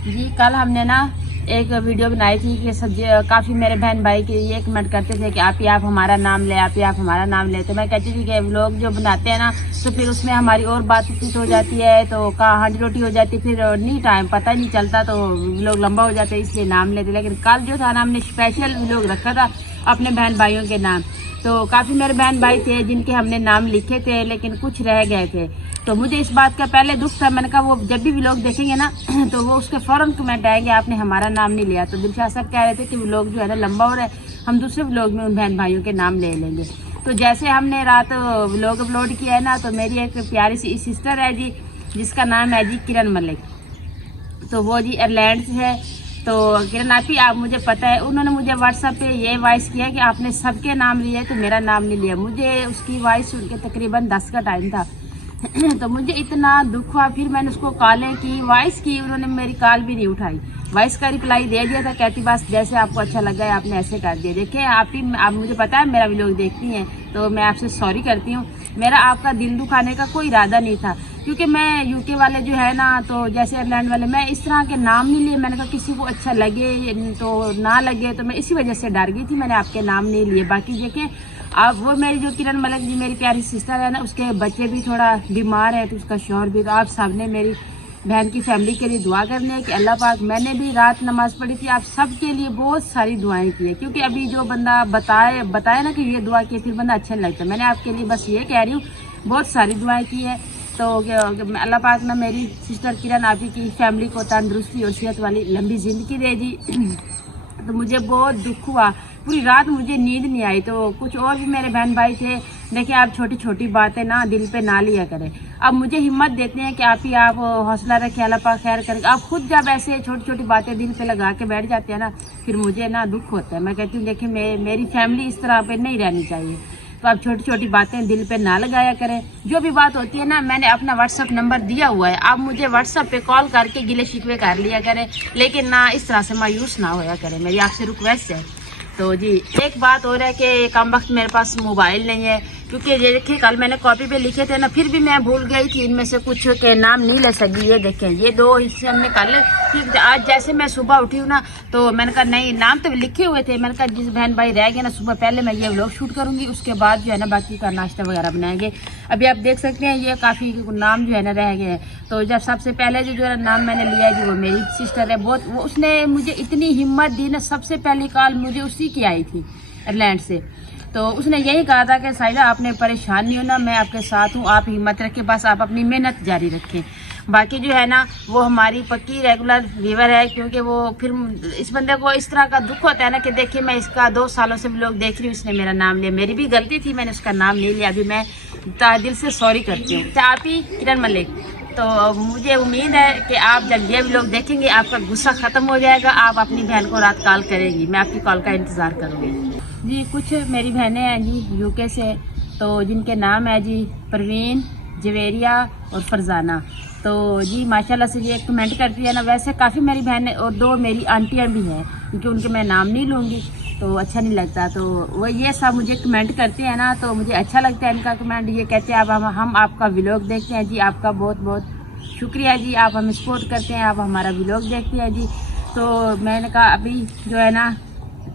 जी कल हमने ना एक वीडियो बनाई थी कि काफ़ी मेरे बहन भाई के ये कमेंट करते थे कि आप हमारा नाम ले, आप हमारा नाम ले। तो मैं कहती थी कि लोग जो बनाते हैं ना तो फिर उसमें हमारी और बातचीत हो जाती है, तो कहाँ हांडी रोटी हो जाती है, फिर नहीं टाइम पता नहीं चलता, तो लोग लंबा हो जाते हैं, इसलिए नाम लेते। लेकिन कल जो था ना हमने स्पेशल लोग रखा था अपने बहन भाइयों के नाम। तो काफ़ी मेरे बहन भाई थे जिनके हमने नाम लिखे थे, लेकिन कुछ रह गए थे। तो मुझे इस बात का पहले दुख था। मैंने कहा वो जब भी लोग देखेंगे ना तो वो उसके फ़ौरन कमेंट आएंगे आपने हमारा नाम नहीं लिया। तो दिलशाद साहब कह रहे थे कि वो लोग जो है ना लंबा हो रहा है, हम दूसरे व्लॉग में उन बहन भाइयों के नाम ले लेंगे। तो जैसे हमने रात व्लॉग अपलोड किया है ना, तो मेरी एक प्यारी सी सिस्टर है जी, जिसका नाम है जी किरण मलिक। तो वो जी आयरलैंड से है। तो किरण आप मुझे पता है, उन्होंने मुझे व्हाट्सएप पे ये वॉइस किया कि आपने सबके नाम लिए तो मेरा नाम नहीं लिया। मुझे उसकी वॉइस सुन के तकरीबन 10 का टाइम था तो मुझे इतना दुख हुआ। फिर मैंने उसको कॉलें की, वॉइस की, उन्होंने मेरी कॉल भी नहीं उठाई। वॉइस का रिप्लाई दे दिया था, कहती बस जैसे आपको अच्छा लगा है आपने ऐसे कर दिया। देखिए आप मुझे पता है मेरा व्लॉग देखती हैं, तो मैं आपसे सॉरी करती हूँ। मेरा आपका दिल दुखाने का कोई इरादा नहीं था, क्योंकि मैं यूके वाले जो है ना, तो जैसे आयरलैंड वाले, मैं इस तरह के नाम नहीं लिए। मैंने कहा किसी को अच्छा लगे तो ना लगे, तो मैं इसी वजह से डर गई थी, मैंने आपके नाम नहीं लिए। बाकी देखें आप, वो मेरी जो किरण मलिक जी मेरी प्यारी सिस्टर है ना, उसके बच्चे भी थोड़ा बीमार है, तो उसका शौहर भी। तो आप सब ने मेरी बहन की फैमिली के लिए दुआ करनी है कि अल्लाह पाक, मैंने भी रात नमाज पढ़ी थी, आप सब के लिए बहुत सारी दुआएं की है। क्योंकि अभी जो बंदा बताए ना कि ये दुआ की, फिर बंदा अच्छा नहीं लगता। मैंने आपके लिए बस ये कह रही हूँ, बहुत सारी दुआएं की है। तो अल्लाह पाक ना मेरी सिस्टर किरण आपी की फैमिली को तंदुरुस्ती और सेहत वाली लंबी ज़िंदगी दे जी। तो मुझे बहुत दुख हुआ, पूरी रात मुझे नींद नहीं आई। तो कुछ और भी मेरे बहन भाई थे, देखिए आप छोटी छोटी बातें ना दिल पे ना लिया करें। अब मुझे हिम्मत देते हैं कि आप हौसला रखें, अल्लाह पाक खैर करेंगे। आप खुद जब ऐसे छोटी छोटी बातें दिल पे लगा के बैठ जाते हैं ना, फिर मुझे ना दुख होता है। मैं कहती हूँ देखिए मेरी फैमिली इस तरह पे नहीं रहनी चाहिए। तो आप छोटी छोटी बातें दिल पे ना लगाया करें। जो भी बात होती है ना, मैंने अपना व्हाट्सअप नंबर दिया हुआ है, आप मुझे व्हाट्सअप पे कॉल करके गिले शिकवे कर लिया करें, लेकिन ना इस तरह से मायूस ना होया करें, मेरी आपसे रिक्वेस्ट है। तो जी एक बात और है कि कम वक्त मेरे पास मोबाइल नहीं है, क्योंकि ये देखिए कल मैंने कॉपी पे लिखे थे ना, फिर भी मैं भूल गई थी, इनमें से कुछ के नाम नहीं ले सकी। ये देखें ये 2 हिस्से हमने कर ले। फिर आज जैसे मैं सुबह उठी हूँ ना, तो मैंने कहा नहीं, नाम तो लिखे हुए थे। मैंने कहा जिस बहन भाई रह गए ना, सुबह पहले मैं ये व्लॉग शूट करूँगी, उसके बाद जो है ना बाकी का नाश्ता वगैरह बनाएंगे। अभी आप देख सकते हैं ये काफ़ी नाम जो है ना रह गए हैं। तो जब सबसे पहले जो नाम मैंने लिया जी, वो मेरी सिस्टर है। बहुत वो उसने मुझे इतनी हिम्मत दी ना, सबसे पहली कॉल मुझे उसी की आई थी आयरलैंड से। तो उसने यही कहा था कि साहिदा आपने परेशान नहीं होना, मैं आपके साथ हूँ, आप हिम्मत रखें, बस आप अपनी मेहनत जारी रखें। बाकी जो है ना वो हमारी पक्की रेगुलर व्यूअर है, क्योंकि वो फिर इस बंदे को इस तरह का दुख होता है ना कि देखिए मैं इसका 2 सालों से लोग देख रही हूँ, इसने मेरा नाम लिया, मेरी भी गलती थी, मैंने उसका नाम नहीं लिया। अभी मैं दिल से सॉरी करती हूँ। तो आप ही किरण मलिक, तो मुझे उम्मीद है कि आप जब ये लोग देखेंगे आपका गुस्सा ख़त्म हो जाएगा, आप अपनी बहन को रात कॉल करेंगी, मैं आपकी कॉल का इंतज़ार करूँगी जी। कुछ मेरी बहनें हैं जी यूके से, तो जिनके नाम है जी परवीन, जवेरिया और फरजाना। तो जी माशाल्लाह से ये कमेंट करती है ना। वैसे काफ़ी मेरी बहनें और 2 मेरी आंटियाँ भी हैं, क्योंकि उनके मैं नाम नहीं लूँगी तो अच्छा नहीं लगता। तो वो ये सब मुझे कमेंट करते हैं ना, तो मुझे अच्छा लगता है इनका कमेंट। ये कहते हैं अब हम आपका व्लॉग देखते हैं जी, आपका बहुत बहुत शुक्रिया जी, आप हमें सपोर्ट करते हैं, आप हमारा व्लॉग देखते हैं जी। तो मैंने कहा अभी जो है ना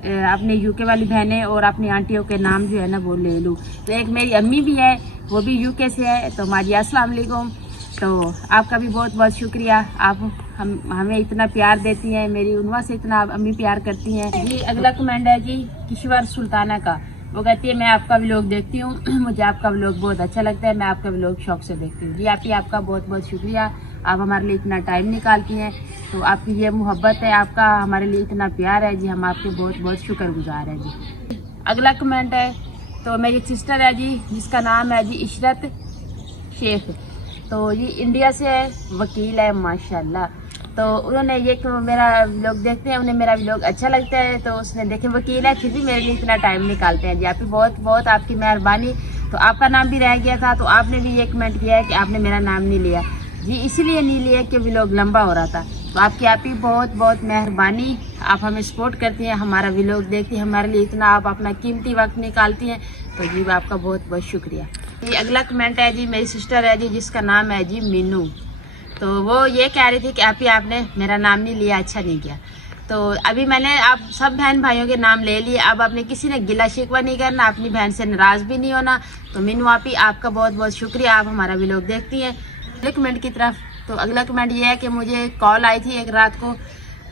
अपने यूके वाली बहनें और अपनी आंटियों के नाम जो है ना वो ले लूँ। तो एक मेरी अम्मी भी है, वो भी यूके से है, तो माजी अस्सलाम वालेकुम। तो आपका भी बहुत बहुत शुक्रिया, आप हमें इतना प्यार देती हैं, मेरी उनवा से इतना अम्मी प्यार करती हैं जी। अगला कमेंट है जी किश्वर सुल्ताना का। वो कहती है मैं आपका व्लॉग देखती हूँ, मुझे आपका व्लॉग बहुत अच्छा लगता है, मैं आपका व्लॉग शौक से देखती हूँ जी। आपका बहुत बहुत शुक्रिया, आप हमारे लिए इतना टाइम निकालती हैं। तो आपकी ये मोहब्बत है, आपका हमारे लिए इतना प्यार है जी, हम आपके बहुत बहुत शुक्रगुजार हैं जी। अगला कमेंट है तो मेरी सिस्टर है जी, जिसका नाम है जी इशरत शेख। तो ये इंडिया से है, वकील है माशाल्लाह। तो उन्होंने ये मेरा व्लॉग देखते हैं, उन्हें मेरा व्लॉग अच्छा लगता है, तो उसने देखे वकील है फिर भी मेरे लिए इतना टाइम निकालते हैं जी। आपकी बहुत बहुत आपकी मेहरबानी। तो आपका नाम भी रह गया था, तो आपने भी ये कमेंट किया है कि आपने मेरा नाम नहीं लिया जी, इसीलिए नहीं लिया कि व्लॉग लंबा हो रहा था। तो आपकी बहुत बहुत मेहरबानी, आप हमें सपोर्ट करती हैं, हमारा व्लॉग देखती हैं, हमारे लिए इतना आप अपना कीमती वक्त निकालती हैं, तो जी आपका बहुत बहुत शुक्रिया। ये अगला कमेंट है जी मेरी सिस्टर है जी, जिसका नाम है जी मीनू। तो वो ये कह रही थी कि आपने मेरा नाम नहीं लिया, अच्छा नहीं किया। तो अभी मैंने आप सब बहन भाइयों के नाम ले लिए। अब आपने किसी ने गिला शिकवा नहीं करना, अपनी बहन से नाराज़ भी नहीं होना। तो मीनू आपी आपका बहुत बहुत शुक्रिया, आप हमारा व्लॉग देखती हैं। अगले कमेंट की तरफ, तो अगला कमेंट ये है कि मुझे कॉल आई थी एक रात को,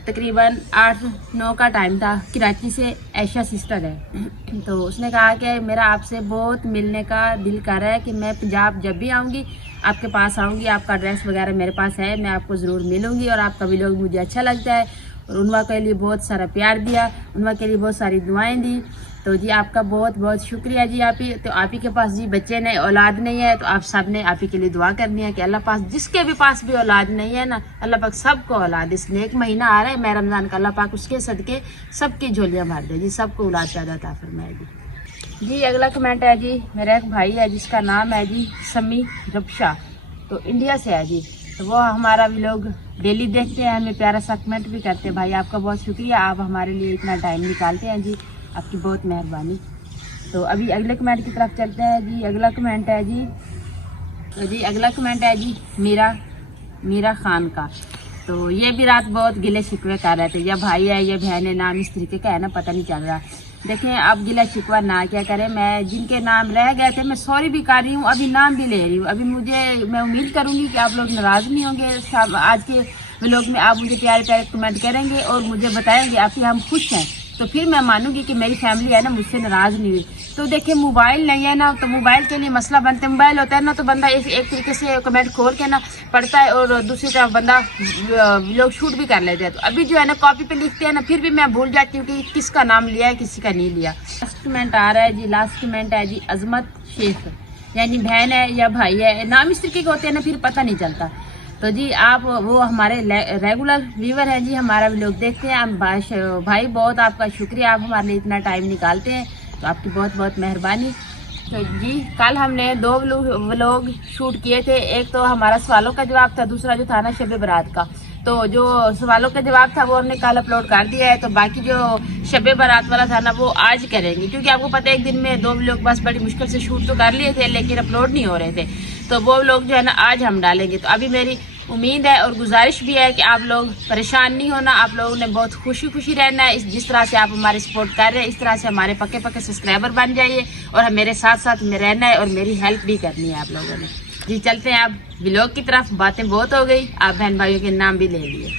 तकरीबन 8-9 का टाइम था। कराची से ऐशा सिस्टर है, तो उसने कहा कि मेरा आपसे बहुत मिलने का दिल कर रहा है कि मैं पंजाब जब भी आऊँगी आपके पास आऊँगी, आपका एड्रेस वगैरह मेरे पास है, मैं आपको ज़रूर मिलूँगी और आपका व्लॉग मुझे अच्छा लगता है। और उनवा के लिए बहुत सारा प्यार दिया, उनवा के लिए बहुत सारी दुआएं दी। तो जी आपका बहुत बहुत शुक्रिया जी। आप ही तो आप ही के पास जी बच्चे नहीं, औलाद नहीं है, तो आप सब ने आप ही के लिए दुआ करनी है कि अल्लाह पाक जिसके भी पास भी औलाद नहीं है ना, अल्लाह पाक सबको औलाद, इस नेक महीना आ रहा है मैं रमज़ान का, अल्लाह पाक उसके सदके सबकी झोलियाँ भर दे जी, सबको औलाद पैदा था फरमाए जी। अगला कमेंट है जी, मेरा एक भाई है जिसका नाम है जी समी रबशा, तो इंडिया से है जी। तो वो हमारा व्लॉग डेली देखते हैं, हमें प्यारा सा कमेंट भी करते हैं। भाई आपका बहुत शुक्रिया, आप हमारे लिए इतना टाइम निकालते हैं जी, आपकी बहुत मेहरबानी। तो अभी अगले कमेंट की तरफ चलते हैं जी। अगला कमेंट है जी, तो जी अगला कमेंट है जी मीरा खान का। तो ये भी रात बहुत गिले शिकवे कर रहे थे, या भाई है या बहन है, नाम इस तरीके का है ना, पता नहीं चल रहा। देखें अब गिला शिकवा ना क्या करें, मैं जिनके नाम रह गए थे मैं सॉरी भी कर रही हूँ, अभी नाम भी ले रही हूँ। अभी मैं उम्मीद करूँगी कि आप लोग नाराज़ नहीं होंगे। आज के व्लॉग में आप मुझे प्यारे प्यारे कमेंट करेंगे और मुझे बताएंगे आप हम खुश हैं, तो फिर मैं मानूंगी कि मेरी फैमिली है ना मुझसे नाराज़ नहीं हुई। तो देखिए मोबाइल नहीं है ना, तो मोबाइल के लिए मसला बनता है। मोबाइल होता है ना तो बंदा एक तरीके से कमेंट खोल के ना पढ़ता है और दूसरी तरफ बंदा व्लॉग शूट भी कर लेते हैं। तो अभी जो है ना कॉपी पे लिखते हैं ना, फिर भी मैं भूल जाती हूँ कि किसका नाम लिया है किसी का नहीं लिया। लास्ट कमेंट आ रहा है जी, लास्ट कमेंट है जी अजमत शेख, यानी बहन है या भाई है, नाम इस तरीके के होते हैं ना फिर पता नहीं चलता। तो जी आप वो हमारे रेगुलर व्यूवर हैं जी, हमारा व्लॉग देखते हैं। भाई बहुत आपका शुक्रिया, आप हमारे लिए इतना टाइम निकालते हैं, तो आपकी बहुत बहुत मेहरबानी। तो जी कल हमने 2 व्लॉग शूट किए थे, एक तो हमारा सवालों का जवाब था, दूसरा जो था ना शब बारात का। तो जो सवालों का जवाब था वो हमने कल अपलोड कर दिया है, तो बाकी जो शब बारात वाला था ना वो आज करेंगे, क्योंकि आपको पता है एक दिन में 2 व्लॉग बस बड़ी मुश्किल से शूट तो कर लिए थे लेकिन अपलोड नहीं हो रहे थे। तो वो व्लॉग जो है ना आज हम डालेंगे। तो अभी मेरी उम्मीद है और गुजारिश भी है कि आप लोग परेशान नहीं होना, आप लोगों ने बहुत खुशी खुशी रहना है। जिस तरह से आप हमारे सपोर्ट कर रहे हैं इस तरह से हमारे पक्के पक्के सब्सक्राइबर बन जाइए और मेरे साथ साथ में रहना है और मेरी हेल्प भी करनी है आप लोगों ने जी। चलते हैं अब व्लॉग की तरफ, बातें बहुत हो गई, आप बहन भाइयों के नाम भी ले लिए।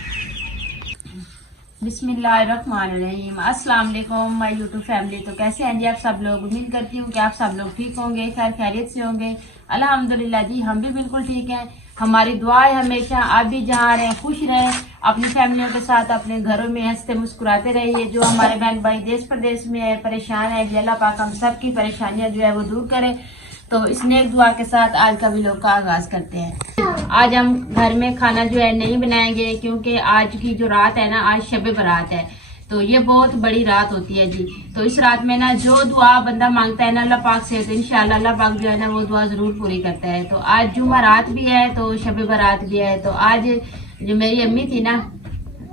बिस्मिल्लाहिर्रहमानिर्रहीम, अस्सलाम वालेकुम माय यूट्यूब फैमिली। तो कैसे हैं जी आप सब लोग? उम्मीद करती हूँ कि आप सब लोग ठीक होंगे, खैर खैरियत से होंगे। अल्हम्दुलिल्लाह जी हम भी बिल्कुल ठीक हैं। हमारी दुआ है हमेशा आप भी जहाँ रहें खुश रहें, अपनी फैमिलियों के साथ अपने घरों में हंसते मुस्कुराते रहिए। जो हमारे बहन भाई देश प्रदेश में है, परेशान है, अल्लाह पाक हम सब की परेशानियां जो है वो दूर करे। तो इस नेक दुआ के साथ आज का व्लॉग का आगाज करते हैं। आज हम घर में खाना जो है नहीं बनाएंगे, क्योंकि आज की जो रात है ना, आज शब बारात है, तो ये बहुत बड़ी रात होती है जी। तो इस रात में ना जो दुआ बंदा मांगता है ना अल्लाह पाक से, तो इंशाल्लाह अल्लाह पाक जो है ना वो दुआ जरूर पूरी करता है। तो आज जुमा रात भी है तो शब बारात भी है। तो आज जो मेरी अम्मी थी ना,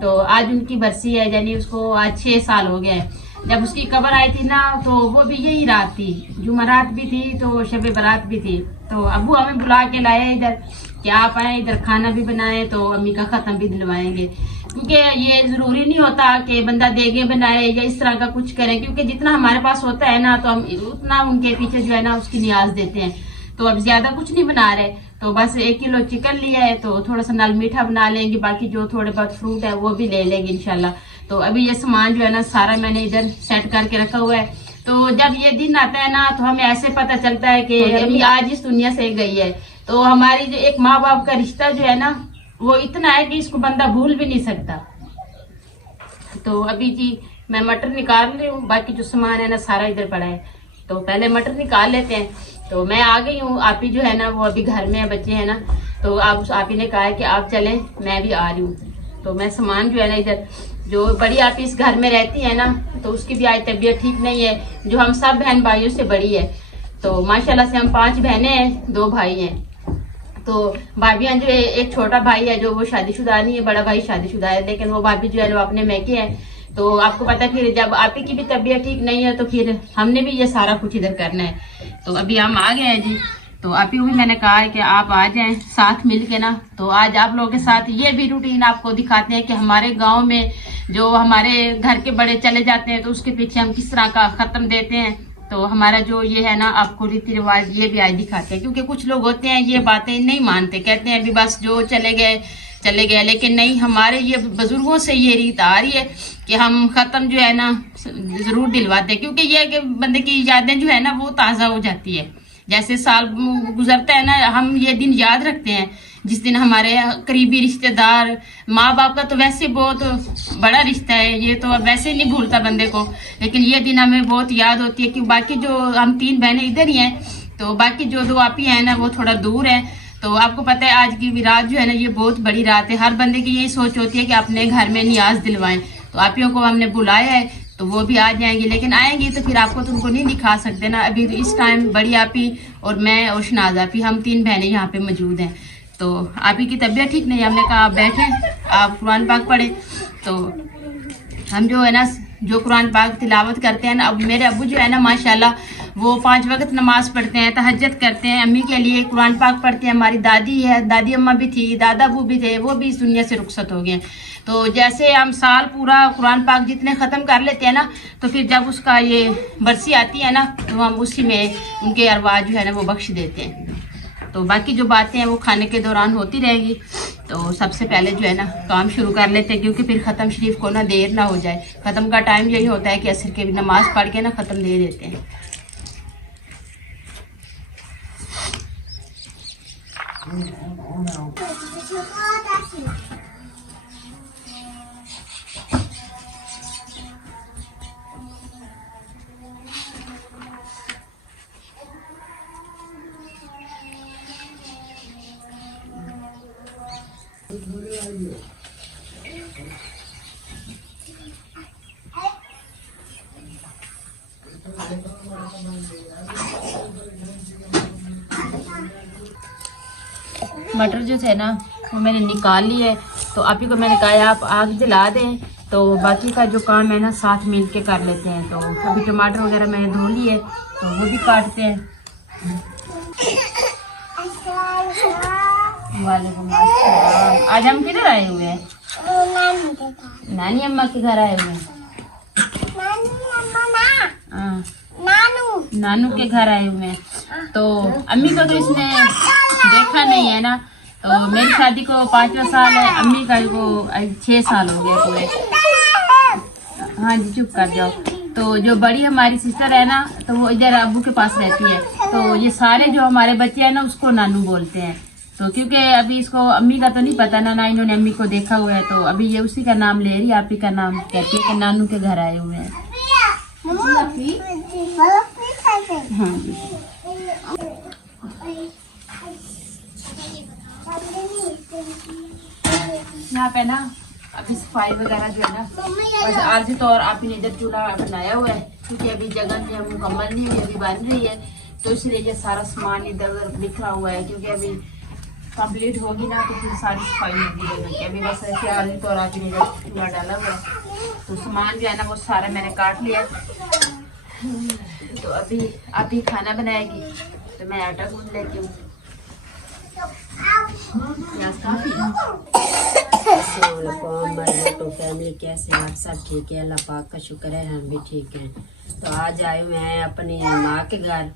तो आज उनकी बरसी है, यानी उसको आज 6 साल हो गए। जब उसकी कब्र आई थी ना तो वो भी यही रात थी, जुमरात भी थी तो शब बारात भी थी। तो अबू हमें बुला के लाए इधर कि आप आए इधर खाना भी बनाए, तो अम्मी का खत्म भी दिलवाएंगे, क्योंकि ये जरूरी नहीं होता कि बंदा देगे बनाए या इस तरह का कुछ करे, क्योंकि जितना हमारे पास होता है ना तो हम उतना उनके पीछे जो है ना उसकी नियाज देते हैं। तो अब ज्यादा कुछ नहीं बना रहे, तो बस 1 किलो चिकन लिया है, तो थोड़ा सा नाल मीठा बना लेंगे, बाकी जो थोड़े बहुत फ्रूट है वो भी ले लेंगे इंशाल्लाह। तो अभी ये सामान जो है ना सारा मैंने इधर सेट करके रखा हुआ है। तो जब ये दिन आता है ना तो हमें ऐसे पता चलता है कि अभी आज इस दुनिया से गई है। तो हमारी जो एक माँ बाप का रिश्ता जो है ना वो इतना है कि इसको बंदा भूल भी नहीं सकता। तो अभी जी मैं मटर निकाल रही हूँ, बाकी जो सामान है ना सारा इधर पड़ा है। तो पहले मटर निकाल लेते हैं। तो मैं आ गई हूँ, आप ही जो है ना वो अभी घर में है, बच्चे हैं ना, तो आप ही ने कहा है कि आप चलें, मैं भी आ रही हूँ। तो मैं सामान जो है ना इधर, जो बड़ी आप इस घर में रहती है ना तो उसकी भी आज तबीयत ठीक नहीं है, जो हम सब बहन भाइयों से बड़ी है। तो माशाल्लाह से हम 5 बहनें हैं, 2 भाई हैं। तो भाभियां जो है, एक छोटा भाई है जो वो शादीशुदा नहीं है, बड़ा भाई शादीशुदा है, लेकिन वो भाभी जो है वो अपने मैके है। तो आपको पता है फिर जब आप ही की भी तबीयत ठीक नहीं है तो फिर हमने भी ये सारा कुछ इधर करना है। तो अभी हम आ गए हैं जी। तो आप ही को भी मैंने कहा है कि आप आ जाएं साथ मिल के ना। तो आज आप लोगों के साथ ये भी रूटीन आपको दिखाते हैं कि हमारे गांव में जो हमारे घर के बड़े चले जाते हैं तो उसके पीछे हम किस तरह का खत्म देते हैं। तो हमारा जो ये है ना आपको रीति रिवाज ये भी आज दिखाते हैं, क्योंकि कुछ लोग होते हैं ये बातें नहीं मानते, कहते हैं अभी बस जो चले गए, लेकिन नहीं, हमारे ये बुजुर्गों से ये रीत आ रही है कि हम खत्म जो है ना जरूर दिलवाते हैं, क्योंकि ये कि बंदे की यादें जो है ना वो ताज़ा हो जाती है। जैसे साल गुजरता है ना, हम ये दिन याद रखते हैं जिस दिन हमारे करीबी रिश्तेदार, माँ बाप का तो वैसे बहुत बड़ा रिश्ता है, ये तो अब वैसे नहीं भूलता बंदे को, लेकिन ये दिन हमें बहुत याद होती है कि बाकी जो हम 3 बहनें इधर ही हैं, तो बाकी जो 2 आपी हैं ना वो थोड़ा दूर है। तो आपको पता है आज की भी रात जो है ना ये बहुत बड़ी रात है, हर बंदे की यही सोच होती है कि अपने घर में नियाज दिलवाएं। तो आपियों को हमने बुलाया है तो वो भी आ जाएंगी, लेकिन आएंगी तो फिर आपको तो उनको नहीं दिखा सकते ना। अभी इस टाइम बड़ी आपी और मैं और शनाज आपी, हम 3 बहनें यहाँ पे मौजूद हैं। तो आपी की तबीयत ठीक नहीं, हमने कहा आप बैठें, आप कुरान पाक पढ़े। तो हम जो है ना जो कुरान पाक तिलावत करते हैं ना, अब मेरे अब्बू जो है ना माशाल्लाह वो 5 वक्त नमाज पढ़ते हैं, तहज्जुद करते हैं, अम्मी के लिए कुरान पाक पढ़ते हैं। हमारी दादी है, दादी अम्मा भी थी, दादा अबू भी थे, वो भी इस दुनिया से रुखसत हो गए। तो जैसे हम साल पूरा कुरान पाक जितने ख़त्म कर लेते हैं ना, तो फिर जब उसका ये बरसी आती है ना तो हम उसी में उनके अरवाज जो है ना वो बख्श देते हैं। तो बाकी जो बातें हैं वो खाने के दौरान होती रहेगी। तो सबसे पहले जो है ना काम शुरू कर लेते हैं, क्योंकि फिर ख़त्म शरीफ को ना देर ना हो जाए। ख़त्म का टाइम यही होता है कि असर के भी नमाज पढ़ के ना ख़त्म दे देते हैं। मटर जो थे ना वो मैंने निकाल ली है। तो आप ही को मैंने कहा आप आग जला दें, तो बाकी का जो काम है ना साथ मिल के कर लेते हैं। तो अभी टमाटर वगैरह मैंने धो लिए तो वो भी काटते हैं। वालेकुम अस्सलाम। आज हम किधर आए हुए हैं? नानी अम्मा के घर आए हुए हैं। नानू के घर आए हुए हैं। तो अम्मी को तो इसने देखा नहीं है ना। तो मेरी शादी को 5वां साल है, अम्मी का को 6 साल हो गए पूरे। हाँ जी चुप कर जाओ। तो जो बड़ी हमारी सिस्टर है ना तो वो इधर अब्बू के पास रहती है। तो ये सारे जो हमारे बच्चे हैं ना उसको नानू बोलते हैं। तो क्योंकि अभी इसको अम्मी का तो नहीं पता ना इन्होंने अम्मी को देखा हुआ है, तो अभी ये उसी का नाम ले रही है, आप ही का नाम कहती है कि नानू के घर आए हुए हैं। हाँ जी। यहाँ पे ना अभी सफाई वगैरह जो है ना वैसे आर्जी तौर आप ही ने इधर चूल्हा बनाया हुआ है, क्योंकि अभी जगह जो है मुकम्मल नहीं हुई, अभी बन रही है। तो इसलिए ये सारा सामान इधर उधर बिखरा हुआ है, क्योंकि अभी कंप्लीट होगी ना तो फिर सारी सफाई होगी जगह की। अभी बस ऐसे आर्जी तौर आप ही ने इधर चूल्हा डाला हुआ है। तो सामान जो है ना वो सारा मैंने काट लिया। तो अभी आप ही खाना बनाएगी तो मैं आटा गूंथ लेती हूँ। तो फैमिली कैसे आप सब ठीक है? अल्लाह पाक का शुक्र है हम भी ठीक हैं। तो आज आए हुए हैं अपनी माँ के घर।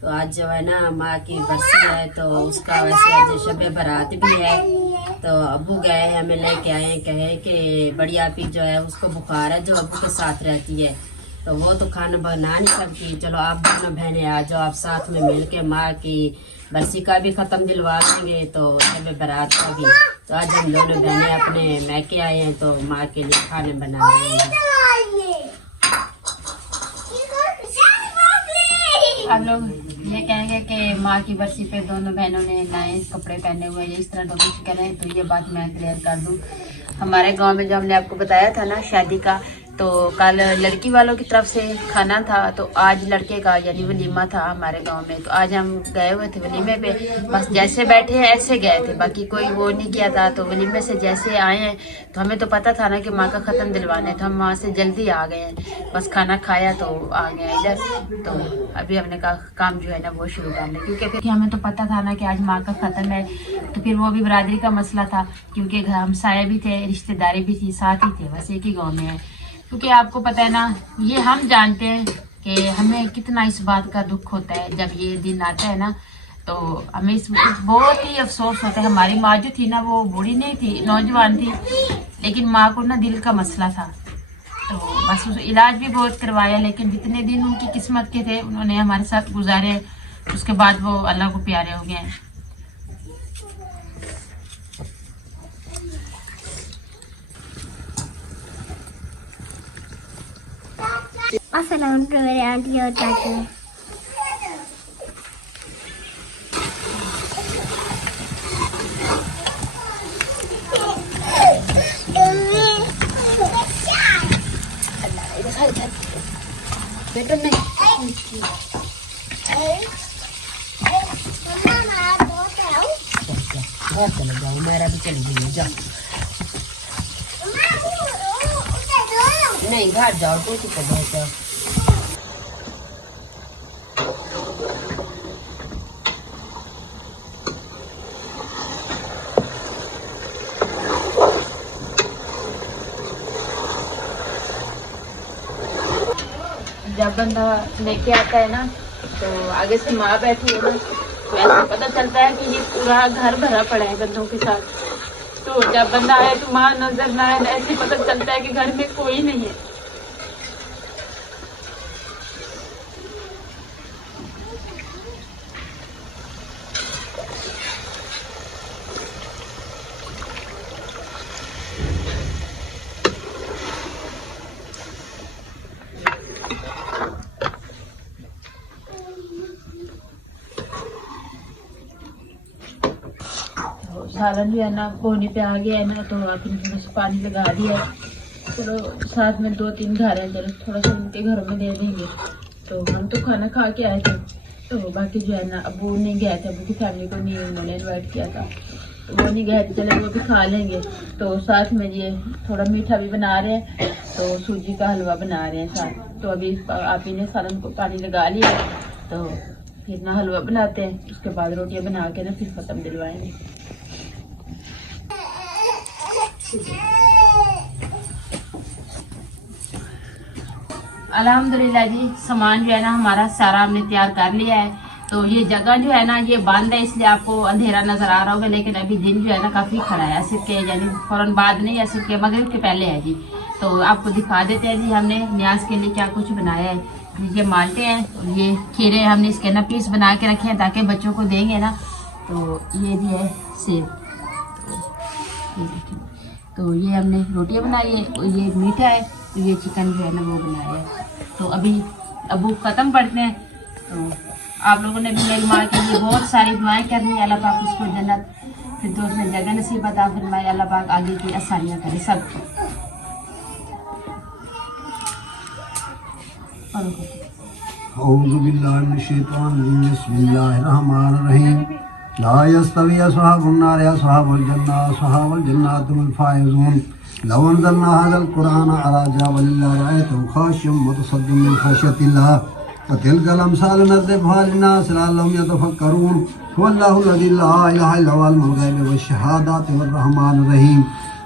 तो आज जो है ना माँ की बरसी है, तो उसका वैसे आज शब बारात भी है। तो अब्बू गए हमें लेके आए, कहे कि बड़ी आपी जो है उसको बुखार है जो अब्बू के साथ रहती है, तो वो तो खाना बना नहीं सकती। चलो आप दोनों बहनें आ जाओ, आप साथ में मिल के माँ की बरसी का भी ख़त्म दिलवा देंगे तो शब बारात का भी। तो आज हम दोनों बहनें अपने मैके आए हैं तो माँ के लिए खाने बना रहे हैं। आप लोग ये कहेंगे कि माँ की बरसी पे दोनों बहनों ने नए कपड़े पहने हुए हैं, इस तरह तो कुछ करें। तो ये बात मैं क्लियर कर दूँ, हमारे गांव में जो हमने आपको बताया था ना शादी का, तो कल लड़की वालों की तरफ से खाना था, तो आज लड़के का यानी वलीमा था हमारे गांव में। तो आज हम गए हुए थे वलीमे पे, बस जैसे बैठे हैं ऐसे गए थे, बाकी कोई वो नहीं किया था। तो वलीमे से जैसे आए हैं तो हमें तो पता था ना कि माँ का ख़त्म दिलवाने, तो हम वहाँ से जल्दी आ गए हैं, बस खाना खाया तो आ गए इधर। तो अभी हमने कहा काम जो है ना वो शुरू कर लें, क्योंकि फिर हमें तो पता था ना कि आज माँ का ख़त्म है। तो फिर वो भी बरादरी का मसला था, क्योंकि हमसाए भी थे, रिश्तेदारी भी थी, साथ ही थे, बस एक ही गाँव में है। क्योंकि आपको पता है ना, ये हम जानते हैं कि हमें कितना इस बात का दुख होता है जब ये दिन आता है ना, तो हमें इस बहुत ही अफसोस होता है। हमारी माँ जो थी ना वो बूढ़ी नहीं थी, नौजवान थी, लेकिन माँ को ना दिल का मसला था। तो बस उस इलाज भी बहुत करवाया, लेकिन जितने दिन उनकी किस्मत के थे उन्होंने हमारे साथ गुजारे, उसके बाद वो अल्लाह को प्यारे हो गए हैं। अस्सलाम वालेकुम मेरे आंटी और चाचू। चले जाओ, मेरा भी चली गई, जाओ नहीं घर जाओ, तो चले जाओ। जब बंदा लेके आता है ना, तो आगे से माँ बैठी है ना, तो ऐसे पता चलता है कि ये पूरा घर भरा पड़ा है बंदों के साथ। तो जब बंदा आए तो माँ नजर ना आए, ऐसे पता चलता है कि घर में कोई नहीं है। सालन जो है ना बोने पे आ गया है ना, तो आपने थोड़ा सा पानी लगा दिया है। चलो साथ में 2-3 घर हैं, चलो थोड़ा सा उनके घरों में दे देंगे। तो हम तो खाना खा के आए थे, तो बाकी जो है ना अबू नहीं गए थे, अबू की फैमिली को नहीं उन्होंने इन्वाइट किया था, तो वो नहीं गए थे, चलो वो भी खा लेंगे। तो साथ में ये थोड़ा मीठा भी बना रहे हैं, तो सूजी का हलवा बना रहे हैं साथ। तो अभी आप ही ने सालन को पानी लगा लिया, तो फिर ना हलवा बनाते हैं, उसके बाद रोटियां बना के ना फिर ख़त्म दिलवाएंगे। अल्हम्दुलिल्लाह जी, सामान जो है ना हमारा सारा हमने तैयार कर लिया है। तो ये जगह जो है ना ये बंद है, इसलिए आपको अंधेरा नजर आ रहा होगा, लेकिन अभी दिन जो है ना काफी खड़ा है, असर के यानी फौरन बाद नहीं, असर के मगरिब के पहले है जी। तो आपको दिखा देते हैं जी हमने न्याज के लिए क्या कुछ बनाया है। ये माल्टे हैं, ये खीरे हमने इसके ना पीस बना के रखे हैं ताकि बच्चों को देंगे ना। तो ये भी है सेब, तो ये हमने रोटियां बनाई है, और ये मीठा है, तो ये चिकन जो है ना वो बनाया है। तो अभी अबू ख़त्म पढ़ते हैं, तो आप लोगों ने भी मेरी माँ के लिए बहुत सारी दुआएं करनी है, अल्लाह पाक उसको जन्नत फिर तो उसमें जगह नसीब अता फरमाए, अल्लाह पाक आगे की आसानियाँ करे सबको। औज़ु बिल्लाहि मिनश शैतानिर रजीम, बिस्मिल्लाहिर रहमानिर रहीम। ला यस्तवी अस्हाबुन नार अस्हाबुल जन्नह अस्हाबुल जन्नति हुमुल फाइज़ून। लौ अंज़लना हाज़ल कुरआन अला जबलिन लरअयतहु खाशिअम मुतसद्दिअन मिन खश्यतिल्लाह व तिलकल अमसालु नज़रिबुहा लिन्नास लअल्लहुम यतफक्करून। हुवल्लाहु लज़ी ला इलाहा इल्ला हुवल मुग़य्यिब वश्शहादाति वर्रहमानिर रहीम।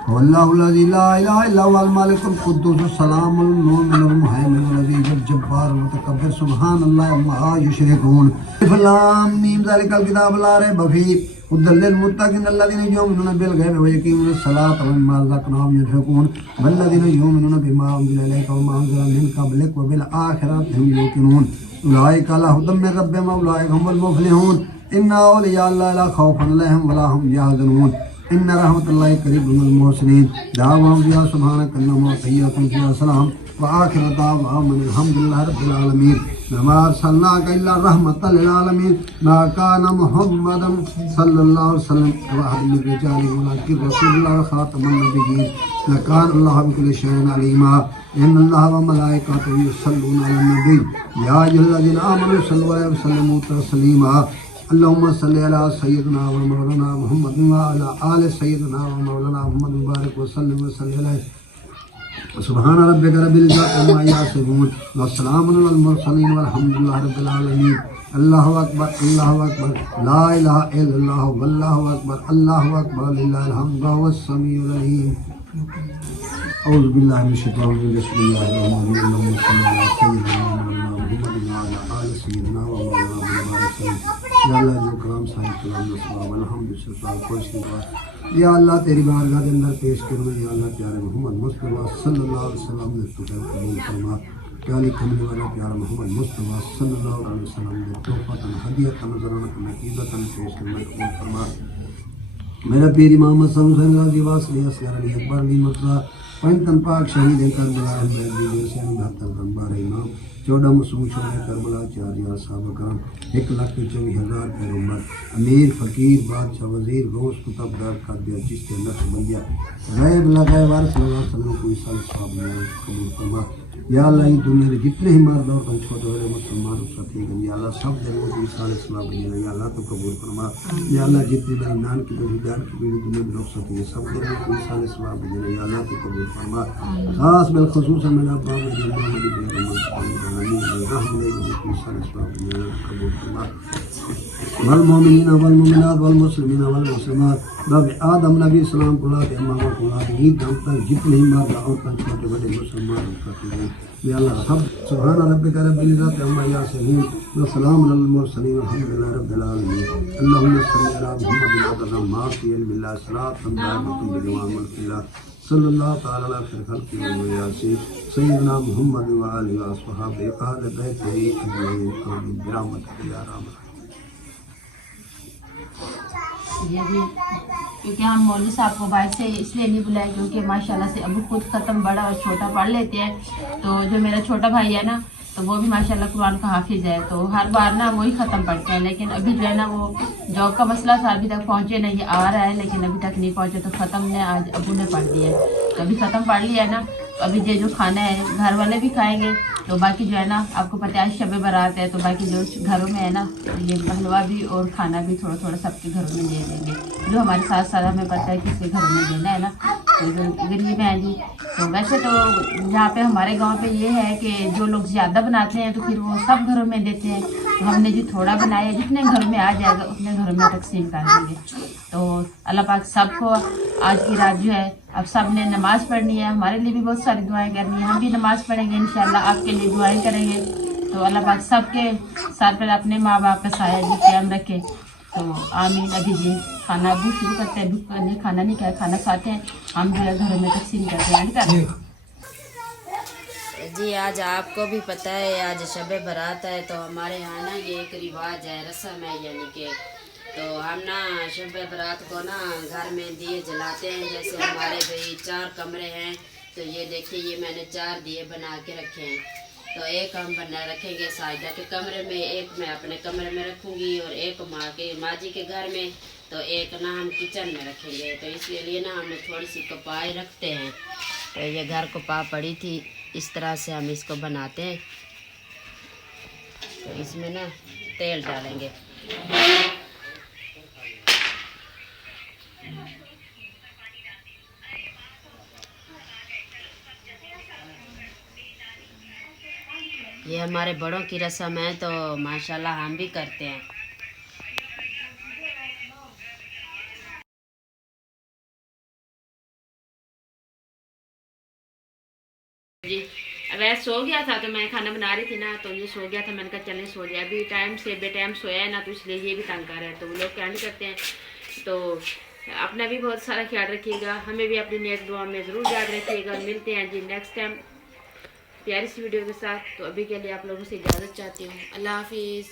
हुवल्लाहु लज़ी ला इलाहा इल्ला हुवल मालिकुल कुद्दूसुस सलामुल मुमिनुल मुहैमिनुल अज़ीज़ुल जब्बारुल मुतकब्बिर सुब्हानल्लाहि अम्मा युशरिकून। अलिफ लाम मीम ज़ालिकल किताबु ला रैब फ़ीहि हुद्दल लिल मुत्तक़ीन अल्लज़ीना युमिनूना बिल गैबि व युक़ीमूनस सलाता व मिम्मा रज़क़नाहुम युनफ़िक़ून वल्लज़ीना युमिनूना बिमा उन्ज़िला इलैका व मा उन्ज़िला मिन क़ब्लिक व बिल आख़िरति हुम युक़िनून। उलाइका अला हुद्दम मिन रब्बिहिम व उलाइका हुमुल मुफ़्लिहून। इन्ना औलिया अल्लाह ला खौफ़ुन अलैहिम व ला हुम यहज़नून। इन्ना रहमतुल्लाहि क़रीबुम मिनल मुहसिनीन। दाअवाहुम फ़ीहा सुब्हानका अल्लाहुम्मा व तहिय्यतुहुम फ़ीहा सलाम व आखिरु दाअवाहुम अल्हम्दुलिल्लाहि रब्बिल आलमीन। वमा अर्सलनाका इल्ला रहमतल लिल आलमीन। मा काना मुहम्मदन सल्लल्लाहु अलैहि वसल्लम अहदन मिन रिजालिकुम वलाकिन रसूलुल्लाह व खातमुन नबिय्यीन। लकान अल्लाहु बिकुल्लि शैइन अलीमा। इन्नल्लाह व मलाइकतहु युसल्लूना अलन नबी या अय्युहल्लज़ीना आमनू सल्लु अलैहि व सल्लिमू तस्लीमा अल्लाहुम्मा सल्लि अला सय्यिदिना व मौलाना मुहम्मद व अला आलि सय्यिदिना व मौलाना मुहम्मद बारिक व सल्लिम व सल्लि अलैहि सुब्हान रब्बिका रब्बिल इज्जति अम्मा यसिफून व सलामुन अलल मुरसलीन वल्हम्दुलिल्लाहि रब्बिल आलमीन। अल्लाहु अकबर ला इलाहा इल्लल्लाह वल्लाहु अकबर लिल्लाहिल हम्दु वस्समीउल अलीम। औज़ु बिल्लाहि मिनश शैतानिर रजीम बिस्मिल्लाहिर रहमानिर रहीम सल्लल्लाहु अलैहि वसल्लम या अल्लाह जो कलाम साहिब कलाम सवाब अल्हम्दुलिल्लाह कोशिश या अल्लाह तेरी बारगाह के अंदर पेश करूँ या अल्लाह प्यारे मोहम्मद मुस्तफा सल्लल्लाहु अलैहि वसल्लम ने तुझे कबूल फरमा। प्यारे कमले वाला प्यारा मोहम्मद मुस्तफा सल्लल्लाहु अलैहि वसल्लम ने तोहफतन हदियतन ज़रानतन अक़ीदतन पेश करना कबूल फरमा। मेरा पीर इमाम हसन हुसैन रज़ी वासली असगर अली अकबर अली मर्ज़ा पंचतन पाक शहीद करबला अहमद बीबी हुसैन बहत्तर दरबार इमाम 14 मासूम शोहद करबला 4000 साहब करम 1,24,000 पैगंबर अमीर फकीर बादशाह वजीर गौस कुतुब दर कादिया चिश्ती नक्शबंदिया गैब लगाए वारिस सल्लल्लाहु कोई साल साहब ने कबूल फरमा। या अल्लाह ये दुनिया के जितने ही मर्द और छोटे बड़े मुसलमान साथी या अल्लाह सब जरूर कोई साल सवाब देना या अल्लाह तो कबूल फरमा। या अल्लाह जितने मेरे नान की पीढ़ी जान की पीढ़ी दुनिया में लोग साथी है सब जरूर कोई साल सवाब देना या अल्लाह तो कबूल फरमा। खास बिलखुसूस मेरा बाप वल मोमिनीन वल मोमिनात वल मुस्लिमीन वल मुस्लिमात रब आदम नबी सलाम कुल्ला के अम्मा कुल्ला के ईद दम तक जितने ही मर्द और छोटे बड़े मुसलमान साथी हैं या अल्लाह सब सुभान रब्बिका रब्बिल इज्जति अम्मा यसिफून व सलामुन अलल मुरसलीन वल्हम्दुलिल्लाहि रब्बिल आलमीन। अल्लाहुम्मा सल्लि अला मुहम्मद व अला माफ़ियन बिल्लाह सलातन दाइमतुन बिदवाम अल्लाह सल्लल्लाहु तआला अलैहि खल्क़ि व यासीन सय्यदना मुहम्मद व आलिहि व अस्हाबिहि अहले बैतिही अजमईन आमीन बिरहमतिका या रहमान। ये भी क्योंकि हम मौलवी साहब को बाहर से इसलिए नहीं बुलाए क्योंकि माशाल्लाह से अबू खुद ख़त्म बड़ा और छोटा पढ़ लेते हैं। तो जो मेरा छोटा भाई है ना तो वो भी माशाल्लाह कुरान का हाफिज़ है तो हर बार ना वही ख़त्म पढ़ते हैं। लेकिन अभी जो है ना वो जॉब का मसला था अभी तक पहुँचे नहीं आ रहा है लेकिन अभी तक नहीं पहुँचे तो ख़त्म ने आज अबू ने पढ़ दिया है। तो अभी ख़त्म पढ़ लिया है ना तो अभी जो खाना है घर वाले भी खाएंगे तो बाकी जो है ना आपको पता है शब बारात है तो बाकी जो घरों में है ना ये हलवा भी और खाना भी थोड़ा थोड़ा सबके घरों में दे देंगे जो हमारे साथ साथ हमें पता है किसके घरों में देना है ना तो जो गरीब हैं जी। तो वैसे तो यहाँ पे हमारे गांव पे ये है कि जो लोग ज़्यादा बनाते हैं तो फिर वो सब घरों में देते हैं। तो हमने जो थोड़ा बनाया जितने घरों में आ जाएगा उतने घरों में तकसीम कर देंगे। तो अल्लाह पाक सबको आज की रात जो है अब सब ने नमाज़ पढ़नी है हमारे लिए भी बहुत सारी दुआएं करनी है हम भी नमाज़ पढ़ेंगे इंशाल्लाह आपके लिए दुआएं करेंगे। तो अल्लाह पाक सबके साथ पर अपने माँ बाप का साया जी कायम रखे। तो आमीन। अभी जी खाना अभी शुरू करते हैं भूख नहीं खाना नहीं खाया खाना खाते हैं हम जो है घरों में तकसीम करते हैं। जी आज आपको भी पता है आज शब बारात है तो हमारे यहाँ ना ये एक रिवाज है रस्म है यानी कि तो हम ना शब बारात को ना घर में दिए जलाते हैं। जैसे हमारे भाई 4 कमरे हैं तो ये देखिए ये मैंने 4 दिए बना के रखे हैं। तो एक हम बना रखेंगे साइडा के कमरे में एक मैं अपने कमरे में रखूँगी और एक माँ जी के घर में तो एक ना हम किचन में रखेंगे। तो इसके लिए ना हम थोड़ी सी कपाई रखते हैं। तो ये घर कपा पड़ी थी इस तरह से हम इसको बनाते हैं। तो इसमें ना तेल डालेंगे ये हमारे बड़ों की रस्म है तो माशाल्लाह हम भी करते हैं। जी वैसे सो गया था तो मैं खाना बना रही थी ना तो ये सो गया था मैंने कहा चलें सो जाए। अभी टाइम से बेटाइम सोया है ना तो इसलिए ये भी तंग कर रहा है। तो वो लोग क्या नहीं करते हैं। तो अपना भी बहुत सारा ख्याल रखिएगा हमें भी अपनी नेक दुआ में ज़रूर याद रखिएगा। मिलते हैं जी नेक्स्ट टाइम प्यारी सी वीडियो के साथ। तो अभी के लिए आप लोगों से इजाज़त चाहती हूँ। अल्लाह हाफिज़।